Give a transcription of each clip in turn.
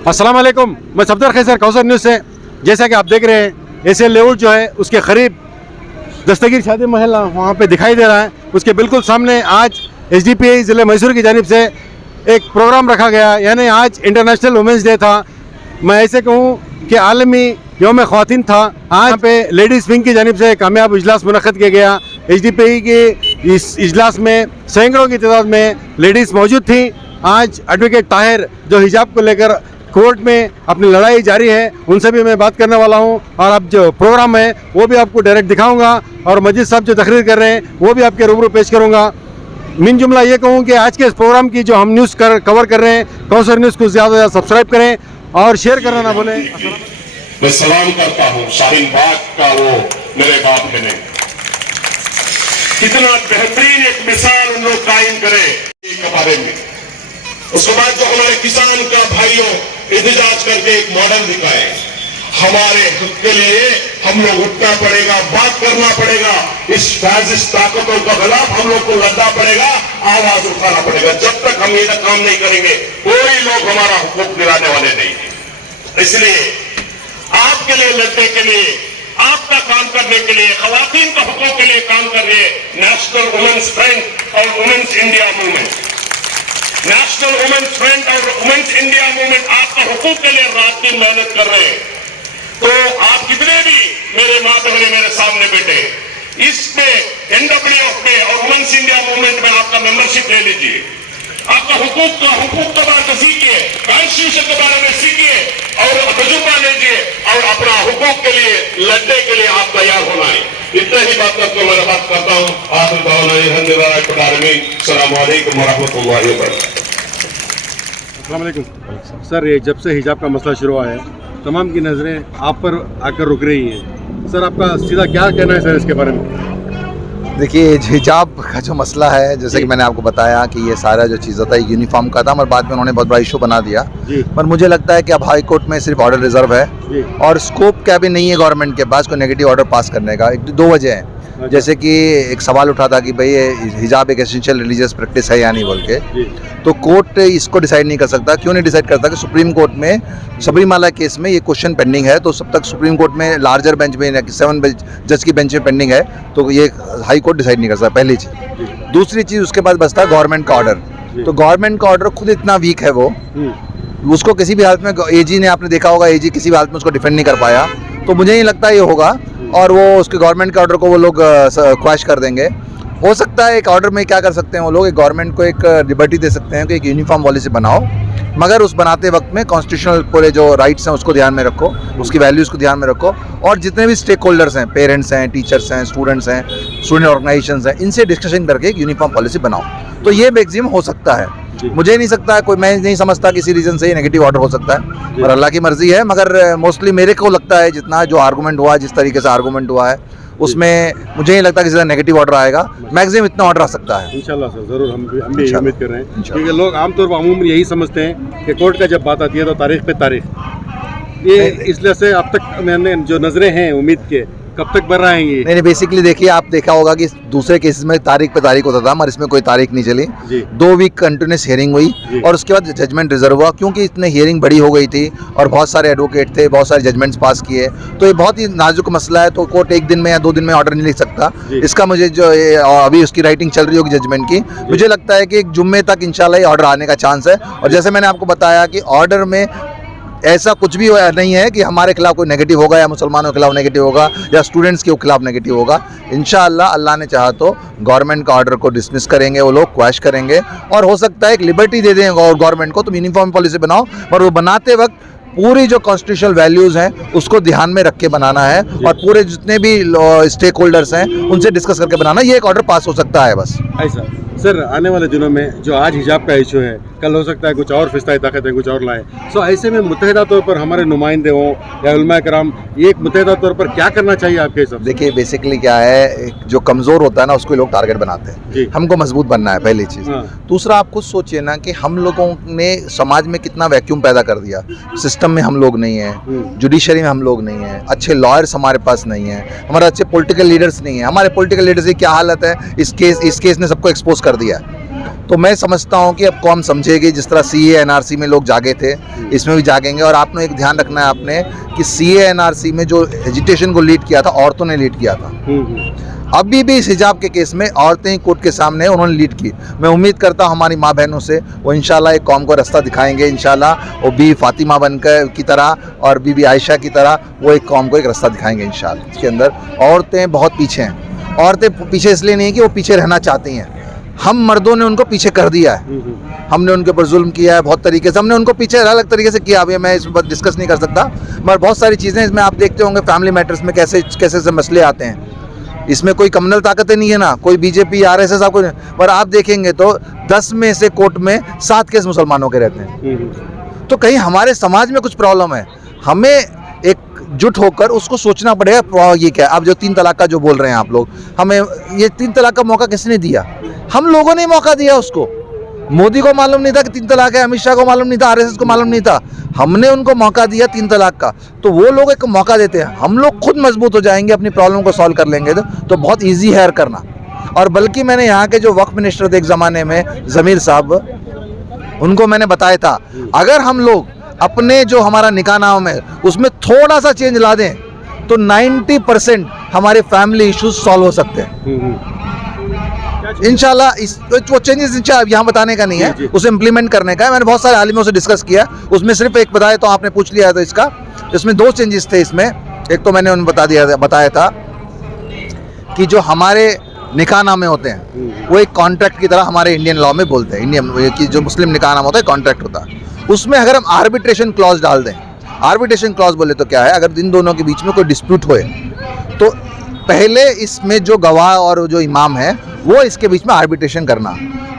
अस्सलाम वालेकुम, मैं सफदर खैसर कौसर न्यूज़ से। जैसा कि आप देख रहे हैं एशियन लेआउट जो है उसके करीब दस्तगीर शादी महल वहाँ पे दिखाई दे रहा है। उसके बिल्कुल सामने आज HDPI ज़िले मैसूर की जानिब से एक प्रोग्राम रखा गया, यानी आज इंटरनेशनल वुमेंस डे था। मैं ऐसे कहूँ कि आलमी यौम ख़वातीन था। आज यहाँ पे लेडीज़ विंग की जानिब से कामयाब इजलास मुनक़्क़द किया गया। HDPI के इस इजलास में सैकड़ों की तादाद में लेडीज़ मौजूद थी। आज एडवोकेट ताहिर जो हिजाब को लेकर कोर्ट में अपनी लड़ाई जारी है, उनसे भी मैं बात करने वाला हूं। और अब जो प्रोग्राम है वो भी आपको डायरेक्ट दिखाऊंगा और मजीद साहब जो तकरीर कर रहे हैं वो भी आपके रूबरू पेश करूंगा। मिन जुमला ये कहूँ कि आज के इस प्रोग्राम की जो हम न्यूज़ कवर कर रहे हैं, कौसर न्यूज़ को ज़्यादा से ज़्यादा सब्सक्राइब करें और शेयर करना ना भूलें। मैं सलाम करता हूँ शाहीन बाग का वो मेरे बाप ने कितना बेहतरीन एक मिसाल उन लोग कायम करे के बारे में। उसके बाद जो हमारे किसान का भाइयों एहतजाज करके एक मॉडल दिखाए। हमारे हक के लिए हम लोग उठना पड़ेगा, बात करना पड़ेगा, इस फैसिस्ट ताकतों के खिलाफ हम लोग को लड़ना पड़ेगा, आवाज उठाना पड़ेगा। जब तक हम ये काम नहीं करेंगे कोई लोग हमारा हुकूक दिलाने वाले नहीं है। इसलिए आपके लिए लड़ने के लिए, आपका काम करने के लिए, खवातीन का हुकूक के लिए काम कर रहे नेशनल वुमेन्स फ्रंट और women's India movement, national women's front और वुमेन्स इंडिया मूवमेंट आपका हुकूक के लिए रात दिन मेहनत कर रहे हैं। तो आप कितने भी मेरे माँ बहने मेरे सामने बैठे, इसमें NWF में और वुमेन्स इंडिया मूवमेंट में आपका मेंबरशिप ले लीजिए। आपका हुकूक के बारे में सीखिए, कॉन्स्टिट्यूशन के बारे में सीखिए और तजुर्बा लीजिए और अपना हुकूक के लिए लड़ने के लिए आप तैयार होना है। इतना ही बात करके मैं बात करता हूँ। अस्सलाम वालेकुम सर, ये जब से हिजाब का मसला शुरू हुआ है तमाम की नज़रें आप पर आकर रुक रही हैं। सर आपका सीधा क्या कहना है सर इसके बारे में? देखिए, हिजाब का जो मसला है, जैसे कि मैंने आपको बताया कि ये सारा जो चीज़ होता है यूनिफॉर्म का था, मगर बाद में उन्होंने बहुत बड़ा इशू बना दिया। पर मुझे लगता है कि अब हाई कोर्ट में सिर्फ ऑर्डर रिजर्व है और स्कोप क्या भी नहीं है गवर्नमेंट के पास कोई नेगेटिव ऑर्डर पास करने का। एक दो वजह हैं। जैसे कि एक सवाल उठा था कि भाई ये हिजाब एक एसेंशियल रिलीजियस प्रैक्टिस है या नहीं बोल के, तो कोर्ट इसको डिसाइड नहीं कर सकता। क्यों नहीं डिसाइड करता? कि सुप्रीम कोर्ट में सबरीमाला केस में ये क्वेश्चन पेंडिंग है, तो सब तक सुप्रीम कोर्ट में लार्जर बेंच में 7 जज की बेंच में पेंडिंग है, तो ये हाई कोर्ट डिसाइड नहीं कर सकता, पहली चीज़। दूसरी चीज़, उसके बाद बचता है गवर्नमेंट का ऑर्डर। तो गवर्नमेंट का ऑर्डर खुद इतना वीक है, वो उसको किसी भी हालत में, AG ने आपने देखा होगा, AG किसी भी हालत में उसको डिफेंड नहीं कर पाया। तो मुझे नहीं लगता ये होगा और वो उसके गवर्नमेंट के ऑर्डर को वो लोग क्वैश कर देंगे। हो सकता है एक ऑर्डर में क्या कर सकते हैं वो लोग, एक गवर्नमेंट को एक लिबर्टी दे सकते हैं कि एक यूनिफॉर्म पॉलिसी बनाओ, मगर उस बनाते वक्त में कॉन्स्टिट्यूशनल पूरे जो राइट्स हैं उसको ध्यान में रखो, उसकी वैल्यूज़ को ध्यान में रखो, और जितने भी स्टेक होल्डर्स हैं, पेरेंट्स हैं, टीचर्स हैं, स्टूडेंट्स हैं, स्टूडेंट ऑर्गेनाइजेशंस हैं, इनसे डिस्कशन करके एक यूनिफॉर्म पॉलिसी बनाओ। तो ये मैक्सिमम हो सकता है। मुझे नहीं सकता है, कोई मैं नहीं समझता किसी रीज़न से ये नेगेटिव ऑर्डर हो सकता है, और अल्लाह की मर्ज़ी है। मगर मोस्टली मेरे को लगता है जितना जो आर्गूमेंट हुआ है, जिस तरीके से आर्गूमेंट हुआ है, उसमें मुझे नहीं लगता किसी का नेगेटिव ऑर्डर आएगा। मैक्सिमम इतना ऑर्डर आ सकता है। इंशाल्लाह सर, ज़रूर हम भी उम्मीद कर रहे हैं, क्योंकि लोग आमतौर पर अमूमन यही समझते हैं कि कोर्ट का जब बात आती है तो तारीख पे तारीख, ये इसलिए से अब तक मैंने जो नज़रें हैं उम्मीद के कब तक बढ़ रहेंगी। नहीं, बेसिकली देखिए, आप देखा होगा कि दूसरे केसेस में तारीख पे तारीख होता था, मगर इसमें कोई तारीख नहीं चली। 2 वीक कंटिन्यूस हियरिंग हुई और उसके बाद जजमेंट रिजर्व हुआ, क्योंकि इतने हियरिंग बड़ी हो गई थी और बहुत सारे एडवोकेट थे, बहुत सारे जजमेंट्स पास किए। तो ये बहुत ही नाजुक मसला है, तो कोर्ट 1 दिन में या 2 दिन में ऑर्डर नहीं लिख सकता। इसका मुझे जो अभी उसकी राइटिंग चल रही होगी जजमेंट की, मुझे लगता है कि एक जुम्मे तक इंशाल्लाह ये ऑर्डर आने का चांस है। और जैसे मैंने आपको बताया कि ऑर्डर में ऐसा कुछ भी नहीं है कि हमारे खिलाफ कोई नेगेटिव होगा या मुसलमानों के खिलाफ नेगेटिव होगा या स्टूडेंट्स के खिलाफ नेगेटिव होगा। इंशाअल्लाह अल्लाह ने चाहा तो गवर्नमेंट का ऑर्डर को डिसमिस करेंगे, वो लोग क्वैश करेंगे, और हो सकता है एक लिबर्टी दे दें गवर्नमेंट को, तुम यूनिफॉर्म पॉलिसी बनाओ, पर वो बनाते वक्त पूरी जो कॉन्स्टिट्यूशनल वैल्यूज़ हैं उसको ध्यान में रख के बनाना है और पूरे जितने भी स्टेक होल्डर्स हैं उनसे डिस्कस करके बनाना। ये एक ऑर्डर पास हो सकता है बस ऐसा। सर आने वाले दिनों में जो आज हिजाब का इशू है, कल हो सकता है कुछ और फिस्ताई ताकतें कुछ और लाए। सो ऐसे में मुत्तहिदा तौर पर हमारे नुमाइंदे हों या उलमा कराम, ये एक मुत्तहिदा तौर पर क्या करना चाहिए आपके हिसाब से? देखिए, बेसिकली क्या है, जो कमज़ोर होता है ना उसको लोग टारगेट बनाते हैं। हमको मजबूत बनना है, पहली चीज़। दूसरा, आप खुद सोचिए ना कि हम लोगों ने समाज में कितना वैक्यूम पैदा कर दिया। सिस्टम में हम लोग नहीं हैं, जुडिशरी में हम लोग नहीं हैं, अच्छे लॉयर्स हमारे पास नहीं हैं, हमारे अच्छे पॉलिटिकल लीडर्स नहीं हैं। हमारे पॉलिटिकल लीडर्स की क्या हालत है, इस केस ने सबको एक्सपोज कर दिया है। तो मैं समझता हूँ कि अब कौम समझेगी, जिस तरह CA NRC में लोग जागे थे इसमें भी जागेंगे। और आपने एक ध्यान रखना है आपने कि CA NRC में जो एजिटेशन को लीड किया था औरतों ने लीड किया था। अभी भी इस हिजाब के केस में औरतें ही कोर्ट के सामने उन्होंने लीड की। मैं उम्मीद करता हूँ हमारी माँ बहनों से वो इंशाल्लाह एक कौम को रास्ता दिखाएंगे, इंशाल्लाह वो बीबी फातिमा बनकर की तरह और बीबी आयशा की तरह वो एक कौम को एक रास्ता दिखाएंगे इंशाल्लाह। इसके अंदर औरतें बहुत पीछे हैं। औरतें पीछे इसलिए नहीं कि वो पीछे रहना चाहती हैं, हम मर्दों ने उनको पीछे कर दिया है। हमने उनके ऊपर जुल्म किया है बहुत तरीके से, हमने उनको पीछे अलग तरीके से किया। अभी मैं इस पर डिस्कस नहीं कर सकता, मगर बहुत सारी चीज़ें इसमें आप देखते होंगे फैमिली मैटर्स में कैसे कैसे से मसले आते हैं। इसमें कोई कम्युनल ताकतें नहीं है ना, कोई BJP RSS आपको, पर आप देखेंगे तो 10 में से कोर्ट में 7 केस मुसलमानों के रहते हैं। तो कहीं हमारे समाज में कुछ प्रॉब्लम है, हमें एकजुट होकर उसको सोचना पड़ेगा। ये क्या आप जो 3 तलाक का जो बोल रहे हैं आप लोग, हमें ये 3 तलाक का मौका किसने दिया? हम लोगों ने मौका दिया उसको। मोदी को मालूम नहीं था कि 3 तलाक है, अमित शाह को मालूम नहीं था, RSS को मालूम नहीं था, हमने उनको मौका दिया 3 तलाक का। तो वो लोग एक मौका देते हैं, हम लोग खुद मजबूत हो जाएंगे, अपनी प्रॉब्लम को सॉल्व कर लेंगे तो बहुत ईजी है करना। और बल्कि मैंने यहाँ के जो वक्फ मिनिस्टर थे एक ज़माने में, ज़मीर साहब, उनको मैंने बताया था अगर हम लोग अपने जो हमारा निकाहनामा है उसमें थोड़ा सा चेंज ला दें तो 90% हमारे फैमिली इश्यूज सॉल्व हो सकते हैं इंशाल्लाह। इस वो चेंजेस इंशाल्लाह यहाँ बताने का नहीं है, उसे इम्प्लीमेंट करने का है। मैंने बहुत सारे आलिमों से डिस्कस किया, उसमें सिर्फ एक बताया तो आपने पूछ लिया था इसका। इसमें 2 चेंजेस थे इसमें। एक तो मैंने उन्हें बताया था कि जो हमारे निकाहनामे होते हैं वो एक कॉन्ट्रैक्ट की तरह हमारे इंडियन लॉ में बोलते हैं। इंडियन की जो मुस्लिम निकाहनामा होता है कॉन्ट्रैक्ट होता है, उसमें अगर हम आर्बिट्रेशन क्लॉज डाल दें, आर्बिट्रेशन क्लॉज बोले तो क्या है, अगर इन दोनों के बीच में कोई डिस्प्यूट होए तो पहले इसमें जो गवाह और जो इमाम है वो इसके बीच में आर्बिट्रेशन करना।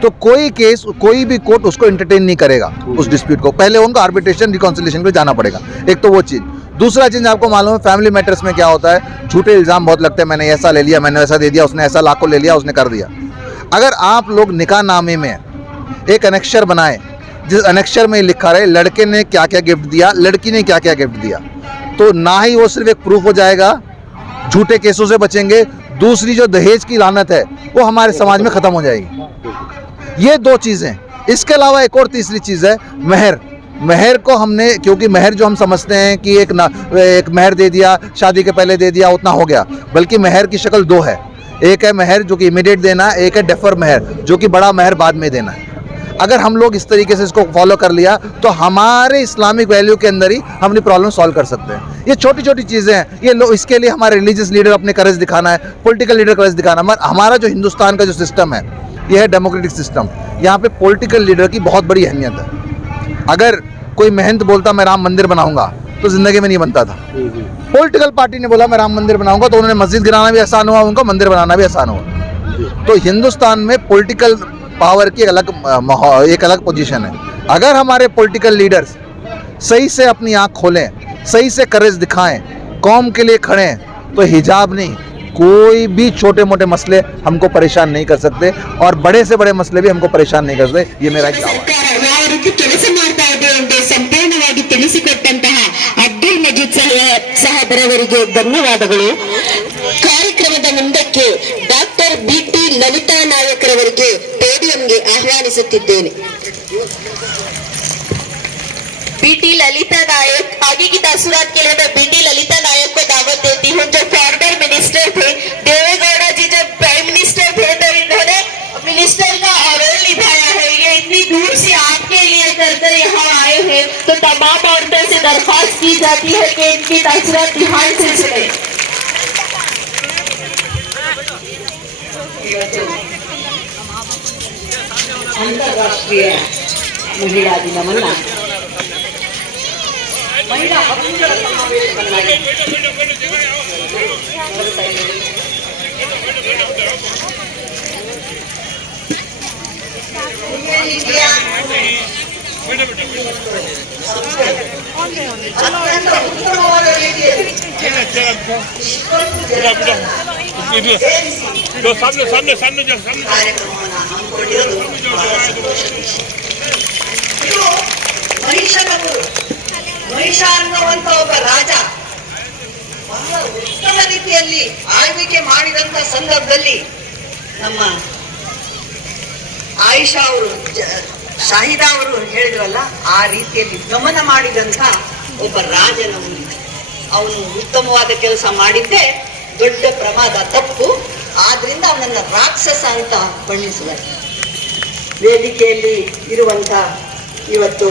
तो कोई केस कोई भी कोर्ट उसको एंटरटेन नहीं करेगा उस डिस्प्यूट को, पहले उनको आर्बिट्रेशन रिकॉन्सिलिएशन पे जाना पड़ेगा। एक तो वो चीज़। दूसरा चीज़ आपको मालूम है फैमिली मैटर्स में क्या होता है, झूठे इल्ज़ाम बहुत लगते हैं, मैंने ऐसा ले लिया, मैंने वैसा दे दिया, उसने ऐसा लाखों ले लिया, उसने कर दिया। अगर आप लोग निकाहनामे में एक अनेक्शर बनाए जिस अनेक्शर में लिखा रहे लड़के ने क्या क्या गिफ्ट दिया, लड़की ने क्या क्या गिफ्ट दिया, तो ना ही वो सिर्फ एक प्रूफ हो जाएगा, झूठे केसों से बचेंगे, दूसरी जो दहेज की लानत है वो हमारे समाज में ख़त्म हो जाएगी। ये 2 चीज़ें। इसके अलावा एक और तीसरी चीज़ है महर। महर को हमने, क्योंकि महर जो हम समझते हैं कि एक महर दे दिया, शादी के पहले दे दिया, उतना हो गया, बल्कि महर की शक्ल 2 है। एक है महर जो कि इमीडिएट देना है, एक है डेफर महर जो कि बड़ा महर बाद में देना है। अगर हम लोग इस तरीके से इसको फॉलो कर लिया तो हमारे इस्लामिक वैल्यू के अंदर ही हम अपनी प्रॉब्लम सॉल्व कर सकते हैं। ये छोटी छोटी चीज़ें हैं, ये लोग, इसके लिए हमारे रिलीजियस लीडर अपने करेज दिखाना है, पॉलिटिकल लीडर करेज दिखाना है। हमारा जो हिंदुस्तान का जो सिस्टम है ये है डेमोक्रेटिक सिस्टम, यहाँ पे पॉलिटिकल लीडर की बहुत बड़ी अहमियत है। अगर कोई महंत बोलता मैं राम मंदिर बनाऊंगा तो जिंदगी में नहीं बनता था। पॉलिटिकल पार्टी ने बोला मैं राम मंदिर बनाऊंगा तो उन्होंने मस्जिद गिराना भी आसान हुआ, उनका मंदिर बनाना भी आसान हुआ। तो हिंदुस्तान में पॉलिटिकल पावर की एक अलग पोजीशन है। अगर हमारे पॉलिटिकल लीडर्स सही से अपनी आँख खोलें, सही से करेज दिखाएं, कौम के लिए खड़े हैं, तो हिजाब नहीं, कोई भी छोटे मोटे मसले हमको परेशान नहीं कर सकते और बड़े से बड़े मसले भी हमको परेशान नहीं कर सकते। ये मेरा एक दावा है। ಕೆಲಸ ಮಾಡ್ತಾ ಇದೆ ಎಂದು ಸಂಪೂರ್ಣವಾಗಿ ತಿಳಿಸಿಕೊಟ್ಟಂತಹ ಅಬ್ದುಲ್ ಮಜೀದ್ ಸಾಹೇಬರವರಿಗೆ ಧನ್ಯವಾದಗಳು. ಕಾರ್ಯಕ್ರಮದ ಮುಂದಕ್ಕೆ ಡಾಕ್ಟರ್ BT ಲಲಿತಾ ನಾಯಕರವರಿಗೆ ಪೋಡಿಯಂಗೆ ಆಹ್ವಾನಿಸುತ್ತಿದ್ದೇನೆ. BT ललिता नायक, आगे की तासुरात के लिए मैं BT ललिता नायक को दावत देती हूँ, जो फॉर्मर मिनिस्टर थे। देवेगौड़ा जी जब प्राइम मिनिस्टर थे तो इन्होंने मिनिस्टर का रोल निभाया है। ये इतनी दूर से आपके लिए कर यहाँ आए हैं, तो तमाम औरतों से दरख्वास्त की जाती है कि इनकी तासुरात ध्यान से सुने। अंतरराष्ट्रीय महिला ದಿನವನ್ನ महिला हकुಗಳ ಸಮಾವೇಶವನ್ನಾಗಿ ಅತ್ಯಂತ ಉತ್ತಮವಾದ ರೀತಿಯಲ್ಲಿ ಕಾರ್ಯಕ್ರಮವನ್ನು ಹಮ್ಮಿಕೊಂಡಿರುವುದು ಬಹಳ ಸಂತೋಷ. ಇದು ಮಹಿಷನ ಊರು. ಮಹಿಷ ಅನ್ನುವಂತ ಒಬ್ಬ ರಾಜ ಬಹಳ ಉತ್ತಮ ರೀತಿಯಲ್ಲಿ ಆಳ್ವಿಕೆ ಮಾಡಿದಂತ ಸಂದರ್ಭದಲ್ಲಿ ನಮ್ಮ ಆಯಿಷಾ ಅವರು ಶಾಹಿದಾ ಅವರು ಹೇಳಿದ್ರಲ್ಲ, ಆ ರೀತಿಯಲ್ಲಿ ಗಮನ ಮಾಡಿದಂಥ ಒಬ್ಬ ರಾಜನ ಊರಿ. ಅವನು ಉತ್ತಮವಾದ ಕೆಲಸ ಮಾಡಿದ್ದೆ ದೊಡ್ಡ ಪ್ರಮಾದ, ತಪ್ಪು. ಆದ್ರಿಂದ ಅವನನ್ನ ರಾಕ್ಷಸ ಅಂತ ಬಣ್ಣಿಸುವರು. ವೇದಿಕೆಯಲ್ಲಿ ಇರುವಂಥ ಇವತ್ತು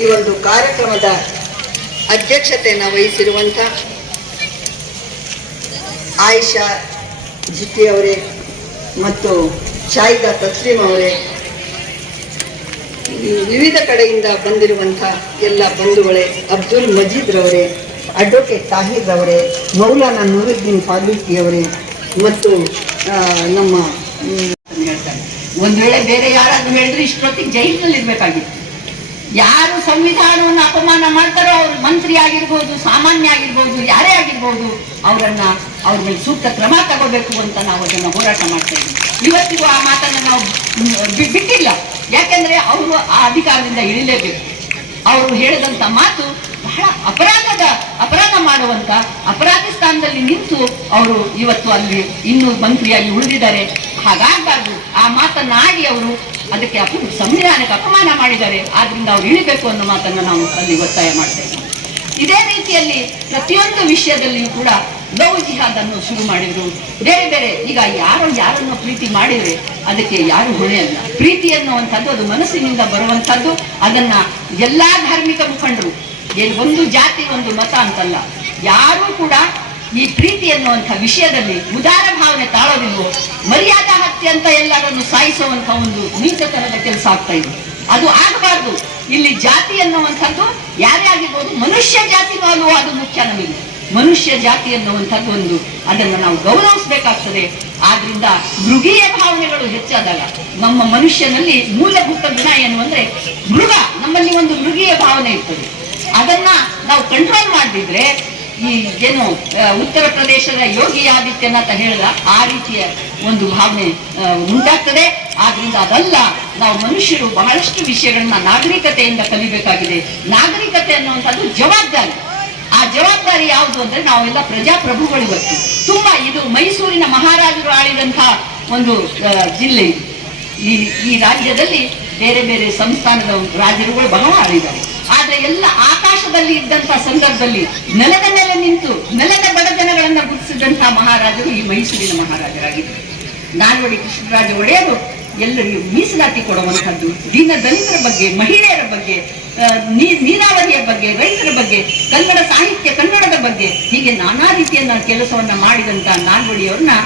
ಈ ಒಂದು ಕಾರ್ಯಕ್ರಮದ ಅಧ್ಯಕ್ಷತೆಯನ್ನು ವಹಿಸಿರುವಂಥ ಆಯಿಷಾ ಜಿಟ್ಟಿ ಅವರೇ ಮತ್ತು ಶಾಹಿದಾ ತಸ್ಲೀಂ ಅವರೇ, ವಿವಿಧ ಕಡೆಯಿಂದ ಬಂದಿರುವಂಥ ಎಲ್ಲ ಬಂಧುಗಳೇ, ಅಬ್ದುಲ್ ಮಜೀದ್ ರವರೇ, ಅಡ್ವೊಕೇಟ್ ತಾಹಿರ್ ರವರೇ, ಮೌಲಾನಾ ನೂರುದ್ದೀನ್ ಫಾರೂಕಿ ಅವರೇ ಮತ್ತು ನಮ್ಮ ಹೇಳ್ತಾರೆ, ಒಂದು ವೇಳೆ ಬೇರೆ ಯಾರಾದ್ರೂ ಹೇಳಿದ್ರೆ ಇಷ್ಟೊತ್ತಿಗೆ ಜೈಲಿನಲ್ಲಿ ಇರ್ಬೇಕಾಗಿತ್ತು. ಯಾರು ಸಂವಿಧಾನವನ್ನು ಅಪಮಾನ ಮಾಡ್ತಾರೋ ಅವ್ರು ಮಂತ್ರಿ ಆಗಿರ್ಬೋದು, ಸಾಮಾನ್ಯ ಆಗಿರ್ಬೋದು, ಯಾರೇ ಆಗಿರ್ಬೋದು, ಅವ್ರ ಮೇಲೆ ಸೂಕ್ತ ಕ್ರಮ ತಗೋಬೇಕು ಅಂತ ನಾವು ಅದನ್ನು ಹೋರಾಟ ಮಾಡ್ತಾ ಇದ್ದೀವಿ. ಇವತ್ತಿಗೂ ಆ ಮಾತನ್ನು ನಾವು ಬಿಟ್ಟಿಲ್ಲ. ಯಾಕೆಂದ್ರೆ ಅವರು ಆ ಅಧಿಕಾರದಿಂದ ಇಳಿಲೇಬೇಕು. ಅವರು ಹೇಳಿದಂತ ಮಾತು ಬಹಳ ಅಪರಾಧ ಮಾಡುವಂತ ಅಪರಾಧಿ ಸ್ಥಾನದಲ್ಲಿ ನಿಂತು ಅವರು ಇವತ್ತು ಅಲ್ಲಿ ಇನ್ನೂ ಮಂತ್ರಿಯಾಗಿ ಉಳಿದಿದ್ದಾರೆ. ಹಾಗಾಗಬಾರ್ದು. ಆ ಮಾತನ್ನಾಡಿ ಅವರು ಅದಕ್ಕೆ ಸಂವಿಧಾನಕ್ಕೆ ಅಪಮಾನ ಮಾಡಿದ್ದಾರೆ. ಆದ್ರಿಂದ ಅವ್ರು ಇಳಿಬೇಕು ಅನ್ನೋ ಮಾತನ್ನು ನಾವು ಅಲ್ಲಿ ಒತ್ತಾಯ ಮಾಡ್ತಾ ಇದ್ದೀವಿ. ಇದೇ ರೀತಿಯಲ್ಲಿ ಪ್ರತಿಯೊಂದು ವಿಷಯದಲ್ಲಿಯೂ ಕೂಡ ಲವ್ ಜಿಹಾದ್ ಅನ್ನು ಶುರು ಮಾಡಿದ್ರು. ಬೇರೆ ಬೇರೆ, ಈಗ ಯಾರನ್ನು ಪ್ರೀತಿ ಮಾಡಿದ್ರೆ ಅದಕ್ಕೆ ಯಾರು ಹೊಣೆ ಅಲ್ಲ. ಪ್ರೀತಿ ಅನ್ನುವಂಥದ್ದು ಅದು ಮನಸ್ಸಿನಿಂದ ಬರುವಂಥದ್ದು. ಅದನ್ನ ಎಲ್ಲಾ ಧಾರ್ಮಿಕ ಮುಖಂಡರು, ಒಂದು ಜಾತಿ ಒಂದು ಮತ ಅಂತಲ್ಲ, ಯಾರೂ ಕೂಡ ಈ ಪ್ರೀತಿ ಅನ್ನುವಂಥ ವಿಷಯದಲ್ಲಿ ಉದಾರ ಭಾವನೆ ತಾಳೋದಿಲ್ವೋ, ಮರ್ಯಾದಾ ಹತ್ಯೆ ಅಂತ ಎಲ್ಲರನ್ನು ಸಾಯಿಸುವಂತ ಒಂದು ನೀಚತನದ ಕೆಲಸ ಆಗ್ತಾ ಇದೆ. ಅದು ಆಗಬಾರ್ದು. ಇಲ್ಲಿ ಜಾತಿ ಅನ್ನುವಂಥದ್ದು ಯಾರೇ ಆಗಿರ್ಬೋದು, ಮನುಷ್ಯ ಜಾತಿನೂ ಅಲ್ವೋ ಅದು ಮುಖ್ಯ ನಮಗೆ. ಮನುಷ್ಯ ಜಾತಿ ಅನ್ನುವಂಥದ್ದು ಒಂದು, ಅದನ್ನು ನಾವು ಗೌರವಿಸಬೇಕಾಗ್ತದೆ. ಆದ್ರಿಂದ ಮೃಗೀಯ ಭಾವನೆಗಳು ಹೆಚ್ಚಾದಾಗ ನಮ್ಮ ಮನುಷ್ಯನಲ್ಲಿ ಮೂಲಭೂತ ಗುಣ ಏನು ಅಂದ್ರೆ ಮೃಗ, ನಮ್ಮಲ್ಲಿ ಒಂದು ಮೃಗೀಯ ಭಾವನೆ ಇರ್ತದೆ. ಅದನ್ನ ನಾವು ಕಂಟ್ರೋಲ್ ಮಾಡದಿದ್ರೆ ಈ ಏನು ಉತ್ತರ ಪ್ರದೇಶದ ಯೋಗಿ ಆದಿತ್ಯನಾಥ ಹೇಳಿದ ಆ ರೀತಿಯ ಒಂದು ಭಾವನೆ ಉಂಟಾಗ್ತದೆ. ಆದ್ರಿಂದ ಅದಲ್ಲ, ನಾವು ಮನುಷ್ಯರು ಬಹಳಷ್ಟು ವಿಷಯಗಳನ್ನ ನಾಗರಿಕತೆಯಿಂದ ಕಲಿಬೇಕಾಗಿದೆ. ನಾಗರಿಕತೆ ಅನ್ನುವಂಥದ್ದು ಜವಾಬ್ದಾರಿ. ಆ ಜವಾಬ್ದಾರಿ ಯಾವುದು ಅಂದ್ರೆ ನಾವೆಲ್ಲ ಪ್ರಜಾಪ್ರಭುಗಳು. ಇವತ್ತು ತುಂಬಾ ಇದು ಮೈಸೂರಿನ ಮಹಾರಾಜರು ಆಳಿದಂತಹ ಒಂದು ಜಿಲ್ಲೆ. ಈ ರಾಜ್ಯದಲ್ಲಿ ಬೇರೆ ಬೇರೆ ಸಂಸ್ಥಾನದ ರಾಜರುಗಳು ಬಹಳ ಆಳಿದ್ದಾರೆ. ಆದ್ರೆ ಎಲ್ಲ ಆಕಾಶದಲ್ಲಿ ಇದ್ದಂತ ಸಂದರ್ಭದಲ್ಲಿ ನೆಲದ ಮೇಲೆ ನಿಂತು ನೆಲದ ಬಡ ಜನಗಳನ್ನ ಗುರುತಿಸಿದಂತಹ ಮಹಾರಾಜರು ಈ ಮೈಸೂರಿನ ಮಹಾರಾಜರಾಗಿದ್ದರು. ನಾಲ್ವಡಿ ಕೃಷ್ಣರಾಜ ಒಡೆಯರು ಎಲ್ಲರಿಗೂ ಮೀಸಲಾತಿ ಕೊಡುವಂತಹದ್ದು, ದೀನ ದಲಿತರ ಬಗ್ಗೆ, ಮಹಿಳೆಯರ ಬಗ್ಗೆ, ನೀರಾವರಿಯ ಬಗ್ಗೆ, ರೈತರ ಬಗ್ಗೆ, ಕನ್ನಡ ಸಾಹಿತ್ಯ, ಕನ್ನಡದ ಬಗ್ಗೆ, ಹೀಗೆ ನಾನಾ ರೀತಿಯನ್ನ ಕೆಲಸವನ್ನ ಮಾಡಿದಂತ ನಾಲ್ವಡಿಯವ್ರನ್ನ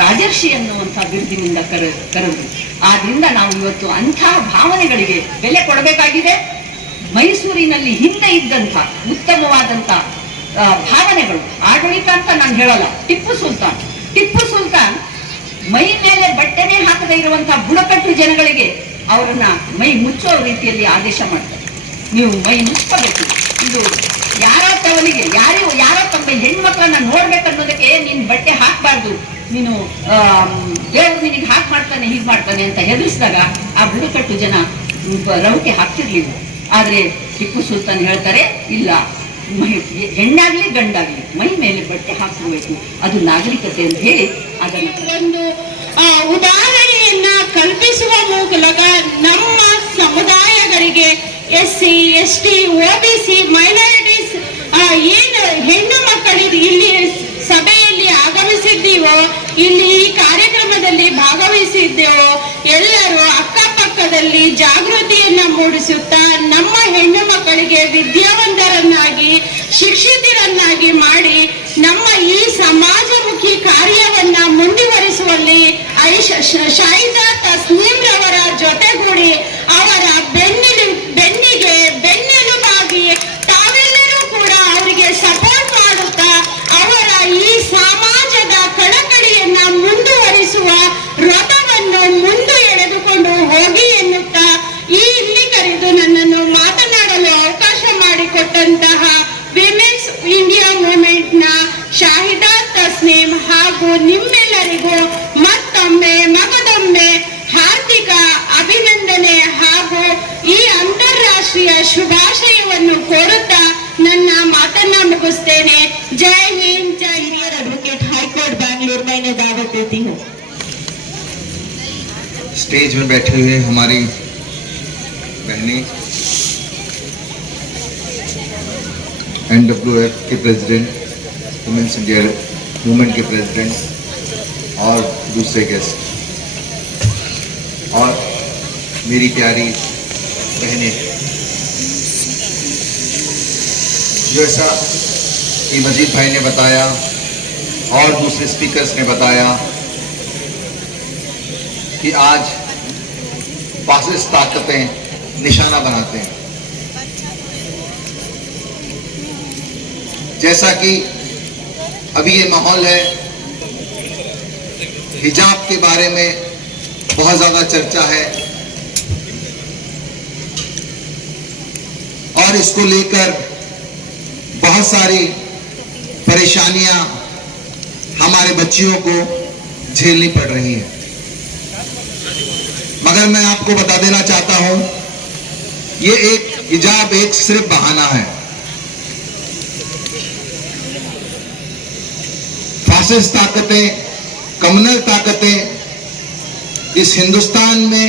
ರಾಜರ್ಷಿ ಅನ್ನುವಂತಹ ಬಿರುದಿನಿಂದ ಕರೆದ್ರು. ಆದ್ರಿಂದ ನಾವು ಇವತ್ತು ಅಂತಹ ಭಾವನೆಗಳಿಗೆ ಬೆಲೆ ಕೊಡಬೇಕಾಗಿದೆ. ಮೈಸೂರಿನಲ್ಲಿ ಹಿಂದೆ ಇದ್ದಂಥ ಉತ್ತಮವಾದಂತ ಭಾವನೆಗಳು, ಆಡಳಿತ ಅಂತ ನಾನು ಹೇಳಲ್ಲ. ಟಿಪ್ಪು ಸುಲ್ತಾನ್ ಮೈ ಮೇಲೆ ಬಟ್ಟೆನೇ ಹಾಕದೇ ಇರುವಂತಹ ಬುಡಕಟ್ಟು ಜನಗಳಿಗೆ ಅವರನ್ನ ಮೈ ಮುಚ್ಚೋ ರೀತಿಯಲ್ಲಿ ಆದೇಶ ಮಾಡ್ತಾರೆ. ನೀವು ಮೈ ಮುಚ್ಚಬೇಕು. ಇದು ಯಾರೋ ತವಲಿಗೆ ಯಾರೋ ತಮ್ಮ ಹೆಣ್ಮಕ್ಳನ್ನ ನೋಡ್ಬೇಕನ್ನೋದಕ್ಕೆ ನೀನ್ ಬಟ್ಟೆ ಹಾಕ್ಬಾರ್ದು, ನೀನು ದೇವ್ರು ನಿನಗೆ ಹಾಕ್ ಮಾಡ್ತಾನೆ, ಹೀಗ್ ಮಾಡ್ತಾನೆ ಅಂತ ಹೆದರಿಸಿದಾಗ ಆ ಬುಡಕಟ್ಟು ಜನ ರೌಕೆ ಹಾಕ್ತಿರ್ಲಿಲ್ಲ. ಆದ್ರೆ ಟಿಪ್ಪು ಸುಲ್ತಾನ್ ಹೇಳ್ತಾರೆ, ಇಲ್ಲ, ಹೆಣ್ಣಾಗ್ಲಿ ಗಂಡಾಗ್ಲಿ ಮೈ ಮೇಲೆ ಬಟ್ಟೆ ಹಾಕಬೇಕು, ಅದು ನಾಗರಿಕತೆ ಅಂತ ಹೇಳಿ ಅದನ್ನು ಉದಾಹರಣೆಯನ್ನ ಕಲ್ಪಿಸುವ ಮೂಲಕ ನಮ್ಮ ಸಮುದಾಯಗಳಿಗೆ SC, ST, OBC, ಮೈನಾರಿಟೀಸ್ ಏನು ಹೆಣ್ಣು ಮಕ್ಕಳಿಗೆ ಇಲ್ಲಿ ಸಭೆಯಲ್ಲಿ ಆಗಮಿಸಿದ್ದೀವೋ, ಇಲ್ಲಿ ಈ ಕಾರ್ಯಕ್ರಮದಲ್ಲಿ ಭಾಗವಹಿಸಿದ್ದೇವೋ, ಎಲ್ಲರೂ ಅಕ್ಕಪಕ್ಕದಲ್ಲಿ ಜಾಗೃತಿಯನ್ನ ಮೂಡಿಸುತ್ತಾ ನಮ್ಮ ಹೆಣ್ಣು ಮಕ್ಕಳಿಗೆ ವಿದ್ಯಾವಂತರನ್ನಾಗಿ ಶಿಕ್ಷಿತರನ್ನಾಗಿ ಮಾಡಿ ನಮ್ಮ ಈ ಸಮಾಜಮುಖಿ ಕಾರ್ಯವನ್ನ ಮುಂದುವರಿಸುವಲ್ಲಿ ಶಾಹಿದಾ ತಸ್ಲೀಂ ರವರ ಜೊತೆಗೂಡಿ ಅವರ ಬೆನ್ನೆಲುಬಾಗಿ ತಾವೆಲ್ಲರೂ ಕೂಡ ಅವರಿಗೆ ಸಪೋರ್ಟ್ ಮಾಡುತ್ತಾ ಅವರ ಈ ಸಮಾಜದ ಕಳಕಳಿಯನ್ನ ಮುಂದುವರಿಸುವ ರಥವನ್ನು ಮುಂದೆ ಎಳೆದುಕೊಂಡು ಹೋಗಿ ಎನ್ನುತ್ತಾ ಇಲ್ಲಿ ಕರೆದು ನನ್ನನ್ನು ಮಾತನಾಡಲು ಅವಕಾಶ ಮಾಡಿಕೊಟ್ಟಂತಹ ವಿಮೆನ್ಸ್ ಇಂಡಿಯಾ ಮೂವ್ಮೆಂಟ್ ನ ಶಾಹಿದಾ ತಸ್ಲೀಂ ಹಾಗೂ ನಿಮ್ಮೆಲ್ಲರಿಗೂ ಮಗದೊಮ್ಮೆ ಹಾರ್ದಿಕ ಅಭಿನಂದನೆ ಹಾಗೂ ಈ ಅಂತಾರಾಷ್ಟ್ರೀಯ ಶುಭಾಶಯವನ್ನು ಕೋರುತ್ತಾ ನನ್ನ ಮಾತನ್ನ ಮುಗಿಸ್ತೇನೆ. ಜೈ ಹಿಂದ್, ಜೈ ಹಿರಿಯರ್. एडवोकेट हाई कोर्ट बैंगलोर, मैंने दावत देती हूँ. स्टेज में बैठी हुई हमारी बहनें, NWF के प्रेसिडेंट, वुमेन्स इंडिया मूवमेंट के प्रेसिडेंट और दूसरे गेस्ट, और मेरी प्यारी बहनें, जैसा कि मजीद भाई ने बताया और दूसरे स्पीकर्स ने बताया कि आज फासिस्ट ताकतें निशाना बनाते हैं। जैसा कि अभी ये माहौल है, हिजाब के बारे में बहुत ज्यादा चर्चा है और इसको लेकर बहुत सारी परेशानियां हमारे बच्चियों को झेलनी पड़ रही हैं। मगर मैं आपको बता देना चाहता हूं, ये एक हिजाब एक सिर्फ बहाना है। फासिस्ट ताकतें, कम्युनल ताकतें इस हिंदुस्तान में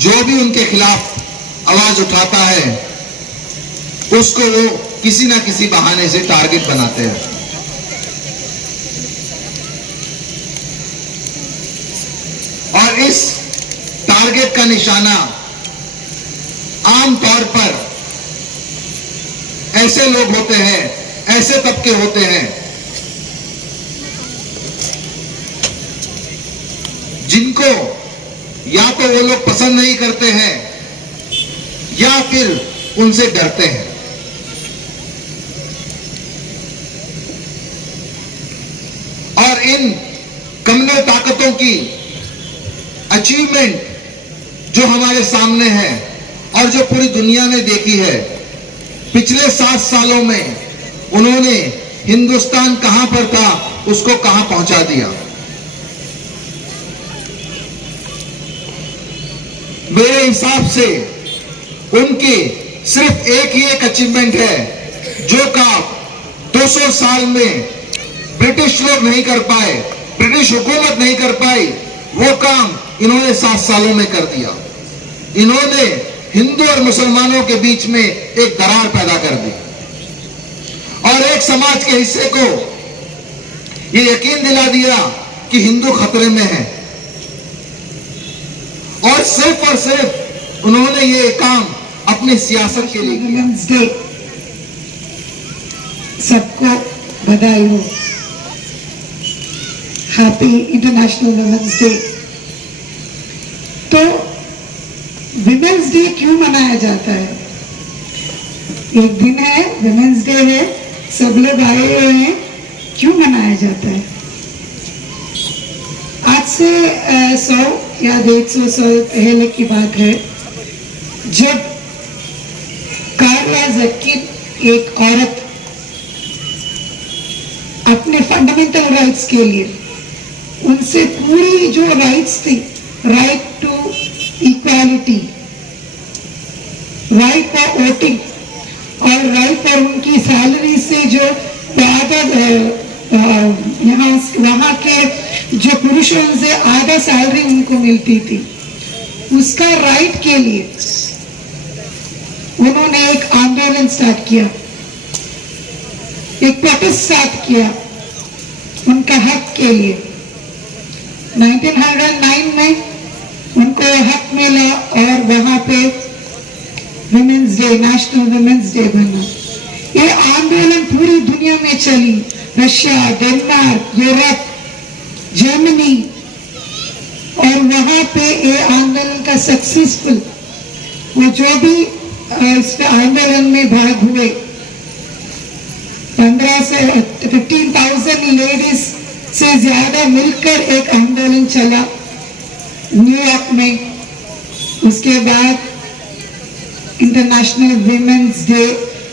जो भी उनके खिलाफ आवाज उठाता है उसको वो किसी ना किसी बहाने से टारगेट बनाते हैं। और इस टारगेट का निशाना आम तौर पर ऐसे लोग होते हैं, ऐसे तबके होते हैं जिनको या तो वो लोग पसंद नहीं करते हैं या फिर उनसे डरते हैं। और इन कम्युनल ताकतों की अचीवमेंट जो हमारे सामने है और जो पूरी दुनिया ने देखी है, पिछले 7 सालों में उन्होंने हिंदुस्तान कहां पर था उसको कहां पहुंचा दिया। मेरे हिसाब से उनकी सिर्फ एक ही एक अचीवमेंट है जो काम 200 साल में ब्रिटिश लोग नहीं कर पाए, ब्रिटिश हुकूमत नहीं कर पाई, वो काम इन्होंने 7 सालों में कर दिया। इन्होंने हिंदू और मुसलमानों के बीच में एक दरार पैदा कर दी और एक समाज के हिस्से को ये यकीन दिला दिया कि हिंदू खतरे में है। और सिर्फ उन्होंने ये काम अपने सियासत के लिए किया। वुमेन्स डे, सबको बधाई हो। Happy international women's day. तो वुमेन्स डे क्यों मनाया जाता है? एक दिन है, वुमेन्स डे है, सब लोग आए हुए हैं, क्यों मनाया जाता है? आज से 100 या 150 साल पहले की बात है, जब कार्ला ज़कीर एक औरत अपने फंडामेंटल राइट्स के लिए, उनसे पूरी जो राइट्स थी, right to equality, right for voting और राइट फॉर उनकी सैलरी से जो वहाँ के जो पुरुषों से आधा सैलरी उनको मिलती थी, उसका राइट के लिए उन्होंने एक आंदोलन स्टार्ट किया, एक प्रोटेस्ट स्टार्ट किया उनका हक के लिए। 1909 में उनको हक मिला और वहां पे women's day, national women's day बना। ये आंदोलन पूरी दुनिया में चली, रशिया, डेनमार्क, यूरोप, जर्मनी, और वहां पे ये आंदोलन का सक्सेसफुल, वो जो भी इस आंदोलन में भाग हुए, 15 से 15,000 लेडीज से ज्यादा मिलकर एक आंदोलन चला न्यूयॉर्क में। उसके बाद इंटरनेशनल वुमेन्स डे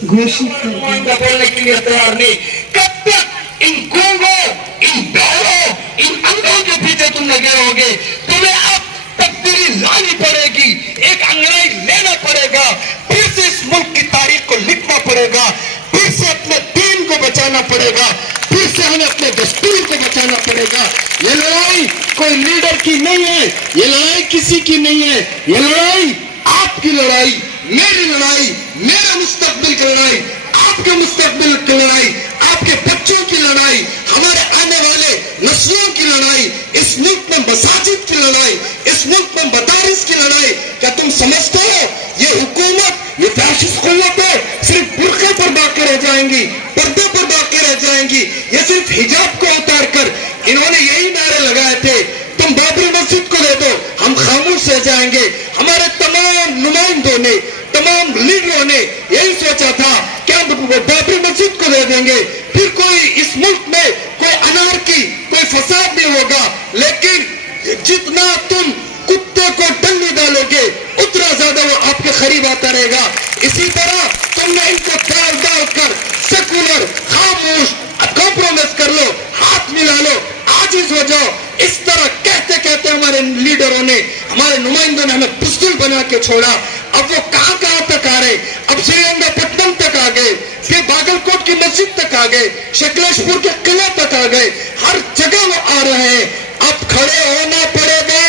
घोषित कर दिया। बोलने के लिए तैयार नहीं। कब तक इन गूंगों, इन बैलों, इन अंधों के पीछे तुम लगे रहोगे? तुम्हें अब तकदीरी लानी पड़ेगी, एक अंग्रेज लेना पड़ेगा, फिर से इस मुल्क की तारीख को लिखना पड़ेगा, फिर से अपने दीन को बचाना पड़ेगा, फिर से हमें अपने दस्तूर को बचाना पड़ेगा। ये लड़ाई कोई लीडर की नहीं है, ये लड़ाई किसी की नहीं है, ये लड़ाई आपकी लड़ाई, मेरी लड़ाई, मेरे मुस्तकबिल की लड़ाई, आपके मुस्तकबिल की लड़ाई, आपके बच्चों की लड़ाई, हमारे आने वाले नस्लों की लड़ाई, इस मुल्क में मसाजिद की लड़ाई, इस मुल्क में मदारिस की लड़ाई। क्या तुम समझते हो ये हुकूमत, ये फैशिस्ट हुकूमतें सिर्फ बुर्के पर बाकी रह जाएंगी, पर्दे पर बाकी रह जाएंगी? ये सिर्फ हिजाब को उतार कर इन्होंने यही नारे लगाए थे, तुम बाबरी मस्जिद को दे दो हम खामोश रह जाएंगे। हमारे तमाम नुमाइंदों ने, तमाम लीडरों ने यही सोचा था कि हम बाबरी मस्जिद को दे देंगे, फिर कोई इस मुल्क में कोई अनारकी, कोई फसाद नहीं होगा। लेकिन जितना तुम कुत्ते को डंडी डालोगे उतना ज्यादा वो आपके करीब आता रहेगा। इसी तरह तुमने इनको डाल डाल कर सेकुलर, खामोश, कॉम्प्रोमाइज कर लो, हाथ मिला लो, आजिज हो जाओ। इस तरह कहते कहते हमारे लीडरों ने, हमारे नुमाइंदों ने हमें बुज़दिल बना के छोड़ा। अब वो कहां कहां तक आ रहे, अब श्रीरंगपट्टनम तक आ गए, फिर बागलकोट की मस्जिद तक आ गए, शकलेशपुर के किले तक आ गए, हर जगह वो आ रहे हैं। अब खड़े होना पड़ेगा।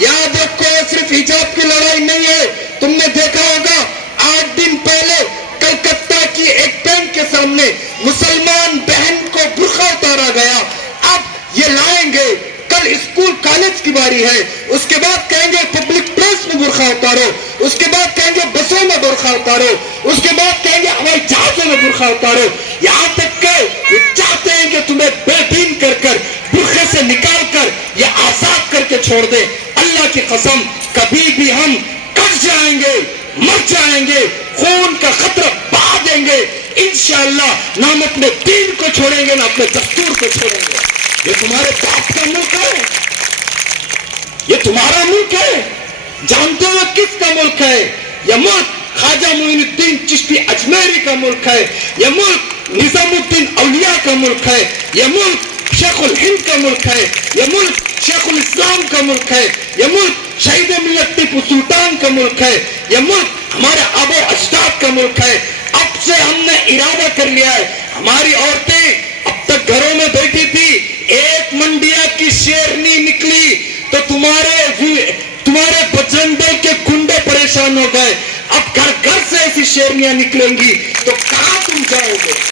याद रखो ये सिर्फ हिजाब की लड़ाई नहीं है। तुमने देखा होगा 8 दिन पहले कलकत्ता की एक बैंक के सामने मुसलमान बहन को बुर्का उतारा गया। अब ये लाएंगे, कल स्कूल कॉलेज की बारी है, उसके बाद कहेंगे पब्लिक प्लेस में बुर्का उतारो, उसके बाद कहेंगे बसों में बुर्का उतारो, उसके बाद कहेंगे हवाई जहाजों में बुर्का उतारो। यहाँ तक के ये चाहते हैं कि तुम्हें बेदीन कर कर बुर्के से निकाल कर ये आजाद करके छोड़ दे। अल्लाह की कसम कभी भी हम कट जाएंगे, मर जाएंगे, खून का खतरा बहा देंगे इंशाअल्लाह। ना हम अपने दीन को छोड़ेंगे, ना अपने दस्तूर को छोड़ेंगे। ये तुम्हारे बाप का मुल्क है, ये तुम्हारा मुल्क है। जानते हो किसका मुल्क है? यह मुल्क ख्वाजा मोइनुद्दीन चिश्ती अजमेरी का मुल्क है, यह मुल्क निजामुद्दीन औलिया का मुल्क है, यह मुल्क शेखुल हिंद का मुल्क है, यह मुल्क शेखुल इस्लाम का मुल्क है, यह मुल्क शहीद मिल्लत टीपू सुल्तान का मुल्क है, यह मुल्क हमारे आबो अजदाद का मुल्क है। अब से हमने इरादा कर लिया है, हमारी औरतें अब तक घरों में बैठी थी, एक मंडिया की शेरनी निकली तो तुम्हारे बजरंग दल के गुंडे परेशान हो गए। अब घर घर से ऐसी शेरनियां निकलेंगी तो कहां तुम जाओगे?